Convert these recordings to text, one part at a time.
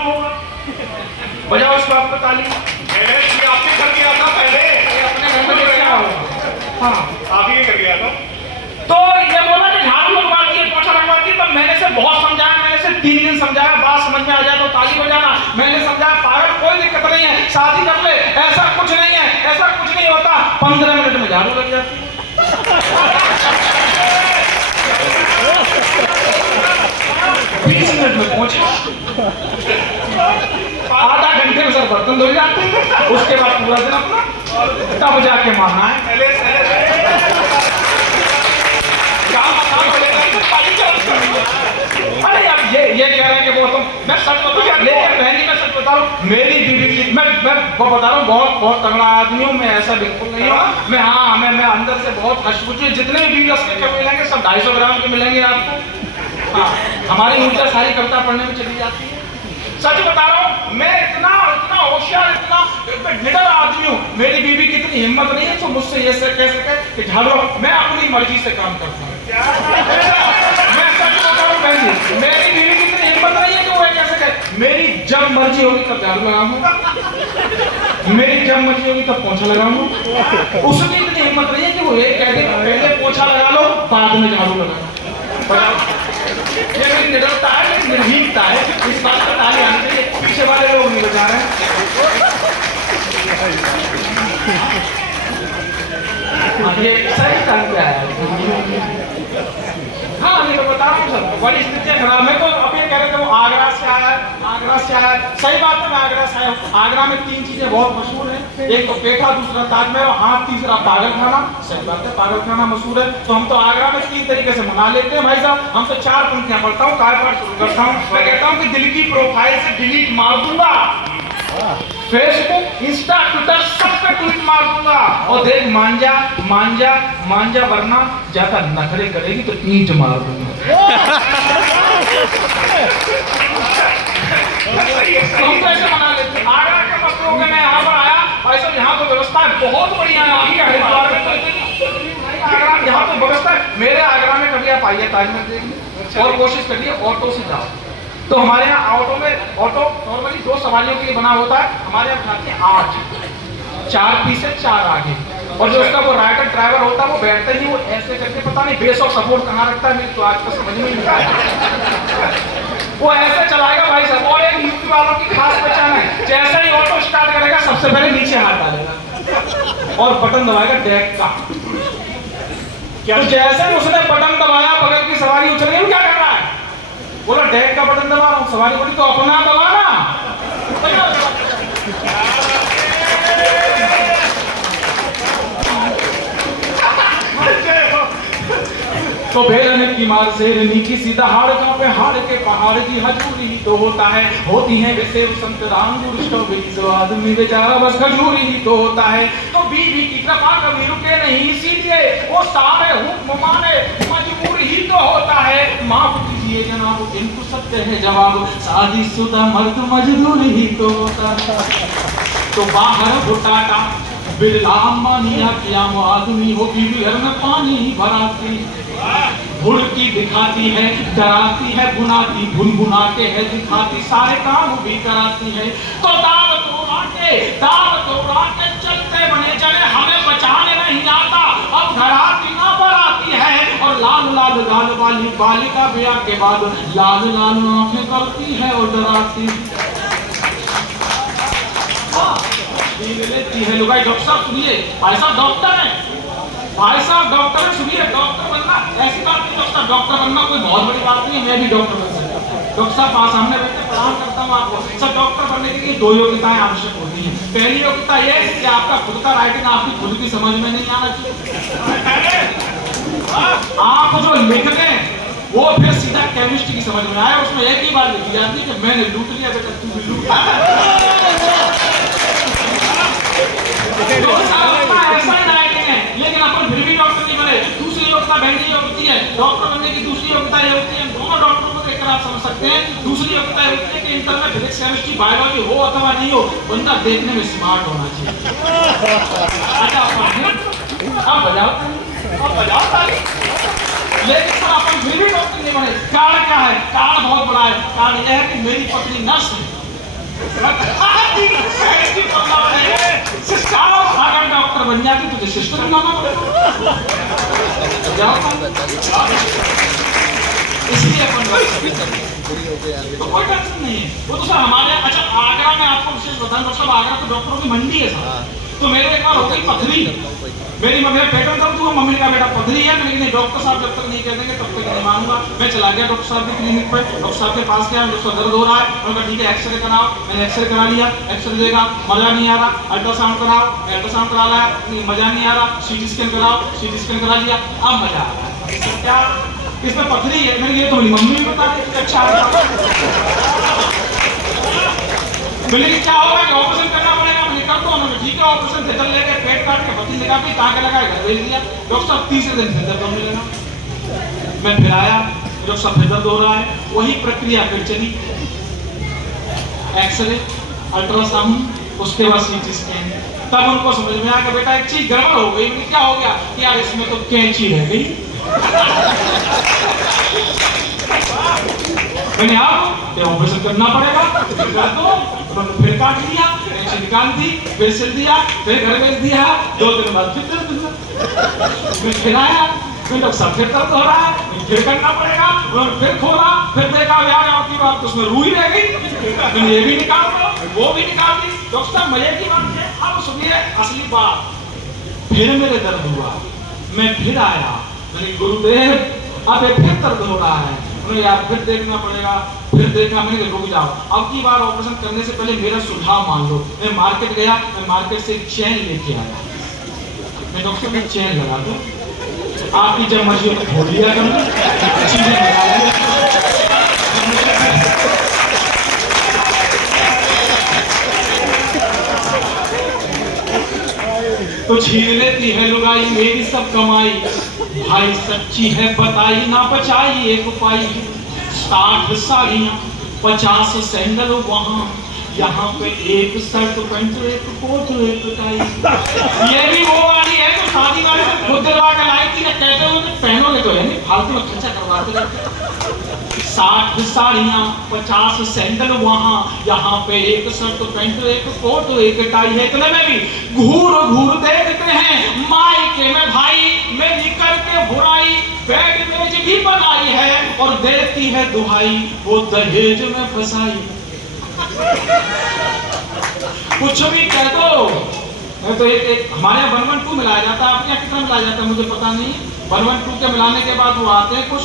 कितना होगा? बजाओ इस बात पर ताली। ये आपने कर दिया था पहले, अपने घर में क्या होगा? हाँ आप ही कर दिया था। तो ये बोला कि झाड़ू लगवाती है, पोछा लगवाती है। तो मैंने से बहुत समझाया, मैंने से 3 दिन समझाया, बात समझ में आ जाए तो ताली बजाना। मैंने समझाया पागल कोई दिक्कत नहीं है, शादी कर ले, ऐसा कुछ नहीं है, ऐसा कुछ नहीं होता। 15 मिनट में झाड़ू लग जाती है, 20 मिनट में पोछा, आधा घंटे में सर बर्तन धो जाते हैं। उसके बाद पूरा दिन अपना तब जाके मारना है। अरे यार ये कह रहे हैं कि वो तुम, मैं सच बताऊं क्या, लेकिन बहन जी मैं सच बता रहा हूँ, मेरी बीवी की मैं बता रहा हूँ, बहुत तगड़ा आदमी हूँ मैं, ऐसा बिल्कुल नहीं हूँ मैं। हाँ मैं अंदर से बहुत हशबुची, जितने भी रस के मिलेंगे सब 250 ग्राम के मिलेंगे आपको। हाँ हमारी ऊर्जा सारी कविता पढ़ने में चली जाती है। सच बता रहा हूँ मैं इतना होशियार, इतना निडर आदमी हूँ। मेरी बीवी की इतनी हिम्मत नहीं है तो मुझसे ये कह सके कि झाड़ू, मैं अपनी मर्जी से काम करता हूँ। मैं सच बता रहा हूँ बहन जी, मेरी बीवी की इतनी हिम्मत नहीं है कि वो कह सके मेरी जब मर्जी होगी तब झाड़ू लगाऊंगा, मेरी जब मर्जी होगी तब पोछा लगाऊंगा। उसकी इतनी हिम्मत नहीं है कि वो ये कह दे पहले पोछा लगा लो बाद में झाड़ू लगाना। ये मेरी निडरता है, मेरी निर्भीकता है। इस बात पर ताली आनी चाहिए, पीछे वाले लोग नहीं बजा रहे हैं। ये सही टाइम पे आया। हाँ मैं तो बता रहा हूँ सर, बड़ी स्थितियाँ खराब है। तो अब ये कह रहे थे वो आगरा से आया। सही बात है, मैं आगरा से आया हूँ। आगरा में 3 चीजें बहुत मशहूर है, एक तो पेठा, दूसरा ताजमहल, हाँ तीसरा पागल खाना। सही बात है, पागल खाना मशहूर है। तो हम तो आगरा में 3 तरीके से मना लेते हैं भाई साहब। हम तो 4 पंक्तियां पढ़ता हूँ, काय पाठ शुरू करता हूँ। मैं कहता हूँ कि दिल की प्रोफाइल से डिलीट मार दूंगा, फेसबुक, इंस्टा, ट्विटर सब पे ट्वीट मार दूंगा। और देख मांजा वरना ज्यादा नखरे करेगी तो ईंट मार दूंगा। हम तो ऐसे मना लेते हैं। आगरा के मसलों में मैं यहाँ पर आया, भाई साहब यहाँ तो व्यवस्था बहुत बढ़िया है। आपके हरिद्वार में तो आगरा यहाँ तो व्यवस्था है। मेरे आगरा में कभी आप आइए ताजमहल देखिए और कोशिश करिए ऑटो से जाओ। तो हमारे यहाँ ऑटो नॉर्मली 2 सवारियों के लिए बना होता है, हमारे यहाँ खाते हैं 8, 4 पीछे 4 आगे। और जो उसका वो राइडर ड्राइवर होता है वो बैठता ही वो ऐसे करके, पता नहीं बेस ऑफ सपोर्ट कहाँ रखता है, मेरी तो आज तक समझ में नहीं आता। वो ऐसे चलाएगा भाई साहब। और एक यूपी वालों की खास पहचान है, जैसे ही ऑटो स्टार्ट करेगा सबसे पहले नीचे हाथ डालेगा और बटन दबाएगा डेक का। तो जैसे उसने बटन दबाया, बगल की सवारी उछल गई, क्या कर रहा है? बोला डेक का बटन दबा रहा हूँ। सवारी बोली तो अपना दबाना। तो भेड़ने की मार शेरनी की सीधा हाड़ पे हाड़ के पहाड़ की हजूरी ही तो होता है, होती है वैसे संतरांगुर स्ट्रॉबेरी तो आदमी बेचारा बस खजूरी ही तो होता है। तो बीवी की कृपा कभी रुके नहीं, इसीलिए वो सारे हुक्म माने मजबूर ही तो होता है। माफ कीजिए जनाब इनको सत्य है जवाब, शादीशुदा मर्द मजदूर ही तो होता है। तो बाहर घुटाटा बिरला मानिया क्या आदमी हो, बीवी घर में पानी भराती, भुड़की दिखाती है, डराती है, बुनाती भुनभुनाते है, दिखाती सारे काम भी कराती है। तो दावत उड़ाते चलते बने चले, हमें बचाने नहीं आता, अब घराती ना बराती है। और लाल लाल गाल वाली बालिका ब्याह के बाद लाल लाल आंखें करती है और डराती लेती है। लुगाई डॉक्टर साहब सुनिए, भाई साहब डॉक्टर है, भाई साहब डॉक्टर है, सुनिए डॉक्टर बनना ऐसी बात नहीं, डॉक्टर डॉक्टर बनना कोई बहुत बड़ी बात नहीं है। मैं भी डॉक्टर बन सकता हूँ। डॉक्टर साहब पास सामने बैठे प्रणाम करता हूँ आपको। सर डॉक्टर बनने के लिए 2 योग्यताएं आवश्यक होती हैं। पहली योग्यता ये है कि आपका खुद का राइटिंग आपकी खुद की समझ में नहीं आना चाहिए। आप जो लिख दें वो फिर सीधा केमिस्ट्री की समझ में आए, उसमें एक ही बात लिखी जाती है कि मैंने लूट लिया बेटा तू भी लूट। ऐसा ही राइटिंग है, लेकिन अपन फिर भी डॉक्टर नहीं बने। दूसरी योग्यता बहनी होती है, डॉक्टर बनने की दूसरी योग्यता ये होती है, दोनों डॉक्टरों को देखकर आप समझ सकते हैं। दूसरी योग्यता ये होती है कि इंटर में फिजिक्स केमिस्ट्री बायोलॉजी हो अथवा नहीं हो, बंदा देखने में स्मार्ट होना चाहिए। अच्छा अब बजाओ ताली। लेकिन सर अपन फिर भी डॉक्टर नहीं बने। कारण क्या है? कारण बहुत बड़ा है। कारण यह है कि मेरी पत्नी नर्स है अगर डॉक्टर बन जाती तुझे सिस्टर बनाना पड़ेगा। इसलिए अपन तो कोई टेंशन नहीं है वो तो सर हमारे। अच्छा आगरा में आपको विशेष बताऊं डॉक्टर साहब, आगरा तो डॉक्टरों की मंडी है सर। तो मेरे एक बार हो गई पथरी, मेरी मेरे पेट में दर्द हुआ, मम्मी का बेटा पथरी है, लेकिन डॉक्टर साहब जब तक नहीं कह देंगे तब तक नहीं मानूंगा। मैं चला गया डॉक्टर साहब के क्लिनिक पे, डॉक्टर साहब के पास गया, डॉक्टर दर्द हो रहा है, उन्होंने कहा ठीक है एक्सरे कराओ। मैंने एक्सरे करा लिया, एक्सरे देगा मजा नहीं आ रहा, अल्ट्रासाउंड कराओ, अल्ट्रासाउंड करा लाया, मजा नहीं आ रहा, सीटी स्कैन कराओ, सीटी स्कैन करा लिया, अब मजा आ रहा है। क्या इसमें पथरी है? मैंने ये तो मेरी मम्मी भी बता रही थी। अच्छा बोले क्या होगा कि ऑपरेशन करना पड़ेगा। मैंने कर दो, उन्होंने ठीक है ऑपरेशन से चल लेके पेट काट के पत्ती लगा के टाँके लगाए घर भेज दिया। डॉक्टर साहब तीसरे दिन फिर दर्द होने लगा। मैं फिर आया, डॉक्टर साहब फिर दर्द हो रहा है, वही प्रक्रिया फिर चली, एक्सरे, अल्ट्रासाउंड, उसके बाद सीटी स्कैन। तब उनको समझ में आया कि बेटा एक चीज गड़बड़ हो गई। क्या हो गया कि यार इसमें तो कैंची रह गई। मैंने आप ऑपरेशन करना पड़ेगा, फिर काट लिया, कैंची निकाल दी, फिर सिल दिया, फिर घर भेज दिया। 2 दिन बाद फिर दर्द हुआ, फिर आया, फिर डॉक्टर साहब फिर दर्द हो रहा है, फिर करना पड़ेगा, फिर खोला, फिर देखा यार आपकी बात तो उसमें रूही रह गई। मैंने ये भी निकाल दो, वो भी निकाल दी। डॉक्टर साहब मजे की बात है। अब सुनिए असली बात, फिर मेरे दर्द हुआ, मैं फिर आया, मैंने गुरुदेव अब फिर दर्द हो रहा है, यार फिर देखना पड़ेगा। फिर देखा, मैंने रुक जाओ, अब की बार ऑपरेशन करने से पहले मेरा सुझाव मान लो। मैं मार्केट गया, मैं मार्केट से चेन लेके आया। मैं डॉक्टर में चेन लगा दूं, आपकी जब मर्जी खोल लिया करूं, चीजें लगा लिया। तो छीन लेती है लुगाई मेरी सब कमाई, भाई सच्ची है बताई ना बचाई एक पाई। 60 साड़ियां 50 सैंडल वहां, यहाँ पे एक शर्ट पैंट एक कोट एक टाई। ये भी वो वाली है जो शादी वाले से खुद दिलवा के लाई थी ना, कहते हो पहनोगे तो है नहीं, फालतू में खर्चा करवाते रहते। 60 साड़ियां 50 सैंडल वहां, यहाँ पे एक शर्ट पैंट एक कोट एक टाई है। इतने में भी घूर घूर देखते हैं मायके में भाई, मेरी करके बुराई बेड मेज भी बनाई है और देती है दुहाई, वो दहेज में फंसाई। कुछ भी कह दो, तो एक हमारे यहाँ 112 मिलाया जाता है, आपके यहाँ कितना मिलाया जाता है मुझे पता नहीं। 112 के मिलाने के बाद वो आते हैं, कुछ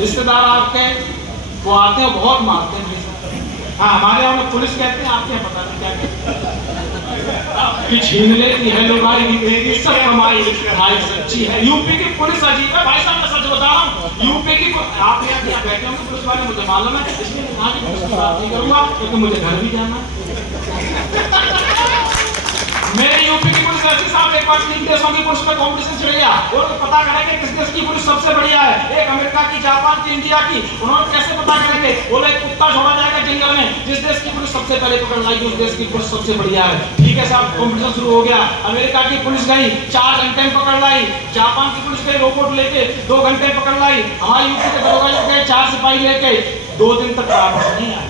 रिश्तेदार आपके वो आते हैं, बहुत मारते हैं। हाँ हमारे यहाँ पुलिस कहते हैं, आपके यहाँ पता नहीं क्या कहते हैं। छीन लेती है लुगाई मेरी सब कमाई, भाई सच्ची है। यूपी की पुलिस अजीब है भाई साहब, मैं सच बता रहा हूँ। यूपी की आप यहाँ बैठे होंगे पुलिस वाले, मुझे मालूम है, इसलिए वहाँ की पुलिस की बात नहीं करूँगा क्योंकि मुझे घर भी जाना है। मेरे यूपी की पुलिस ऐसी साहब एक बार 3 देशों की पुलिस में कंपटीशन छिड़ गया, वो पता करेंगे किस देश की पुलिस सबसे बढ़िया है। एक अमेरिका की, जापान की, इंडिया की। उन्होंने कैसे पता करेंगे? बोले एक कुत्ता छोड़ा जाएगा जंगल में, जिस देश की पुलिस सबसे पहले पकड़ लाई उस देश की पुलिस सबसे बढ़िया है। ठीक है साहब, कंपटीशन शुरू हो गया। अमेरिका की पुलिस गई 4 घंटे में पकड़ लाई, जापान की पुलिस गई रोबोट लेके 2 घंटे में पकड़ लाई, हमारे यूपी के दरोगा लोग गए 4 सिपाही लेके 2 दिन तक वापस नहीं आए।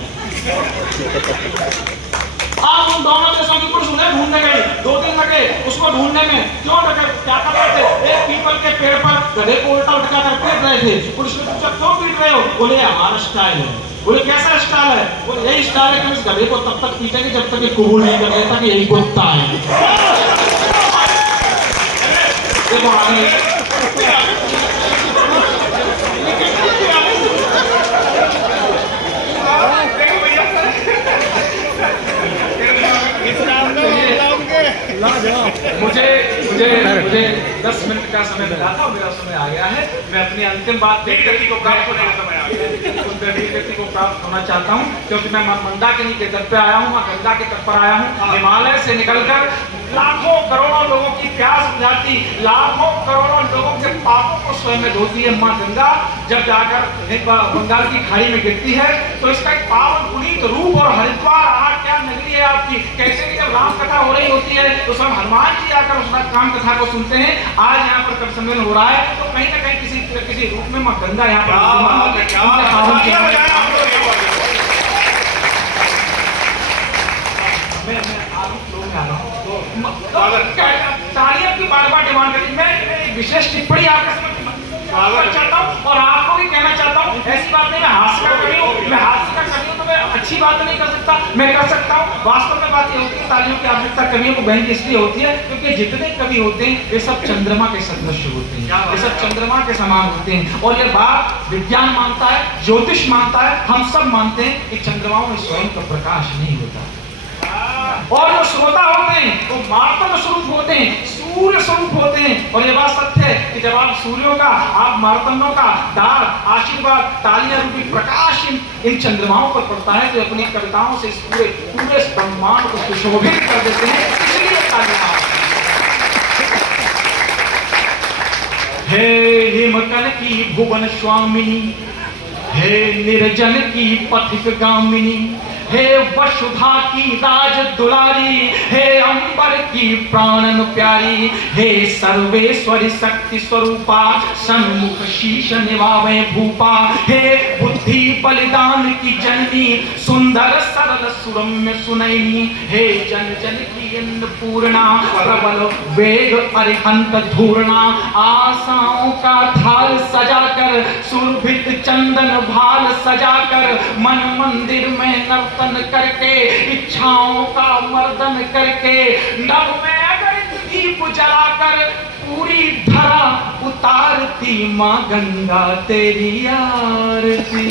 आप उन दोनों देशों की पुलिस उन्हें ढूंढने गई, 2 दिन लगे उसको ढूंढने में। क्यों लगे? क्या कर रहे थे? एक पीपल के पेड़ पर गधे को उल्टा उठा कर पीट रहे थे। पुलिस ने पूछा क्यों पीट रहे हो? बोले हमारा स्टाइल है। बोले कैसा स्टाइल है? बोले यही स्टाइल है कि इस गधे को तब तक पीटेंगे जब तक ये कबूल नहीं कर लेता कि यही कुत्ता है। देखो आगे मुझे 10 मिनट का समय मिला था, मेरा समय आ गया है। मैं अपनी अंतिम बात व्यक्ति को प्राप्त होने का समय आ गया, व्यक्ति को प्राप्त होना चाहता हूँ, क्योंकि मैं मंदाकिनी के दर पे आया हूँ, मां गंगा के तट पर आया हूँ। हिमालय से निकलकर लाखों करोड़ों लोगों की प्यास बुझाती, लाखों करोड़ों लोगों के पापों को स्वयं में धोती है मां गंगा। जब जाकर बंगाल की खाड़ी में गिरती है तो इसका एक पावन पुनीत रूप और हरिद्वार क्या नगरी है आपकी। कहते हैं जब राम कथा हो रही होती है तो सब हनुमान जी आकर उस राम कथा को सुनते हैं। आज यहाँ पर कथा सम्मेलन हो रहा है तो कहीं ना कहीं किसी रूप में मां गंगा यहाँ पर विशेष टिप्पणी आपके समझ चाहता हूँ और आपको भी कहना चाहता हूँ, ऐसी बात नहीं मैं हास्य का कवि हूँ, मैं हास्य का कवि हूँ तो मैं अच्छी बात नहीं कर सकता, मैं कर सकता हूँ। वास्तव में बात ये होती है, तालियों की आवश्यकता कवियों को बहन इसलिए होती है क्योंकि जितने कवि होते हैं वे सब चंद्रमा के सदृश होते हैं, ये सब चंद्रमा के समान होते हैं। और ये बात विज्ञान मानता है, ज्योतिष मानता है, हम सब मानते हैं कि चंद्रमाओं में स्वयं का प्रकाश नहीं होता और जो श्रोता होते हैं वो मातम स्वरूप होते हैं, सूर्य स्वरूप होते हैं। और ये बात सत्य है कि जब आप सूर्यों का, आप मार्तंडों का दार, आशीर्वाद, तालियां रूपी प्रकाश इन चंद्रमाओं पर पड़ता है तो अपनी कविताओं से इस पूरे ब्रह्मांड को सुशोभित कर देते हैं। इसलिए तालियां। हे हिमकन की भुवन स्वामिनी, हे निर्जन की पथिक गामिनी, हे वसुधा की राज दुलारी, हे अंबर की प्राणन प्यारी, हे सर्वेश्वरी शक्ति स्वरूपा, सन्मुख शीश निभावे भूपा, हे बुद्धि बलिदान की जननी, सुंदर सरल सुरम्य सुनैनी, हे जन जन की अन्नपूर्णा, प्रबल वेग अरिहंत धूर्णा, आशाओं का थाल सजाकर, सुरभित चंदन भाल सजाकर, मन मंदिर में नर्तन करके, इच्छाओं का मर्दन करके, नभ में अगणित दीप जलाकर, पूरी धरा उतारती माँ गंगा तेरी आरती।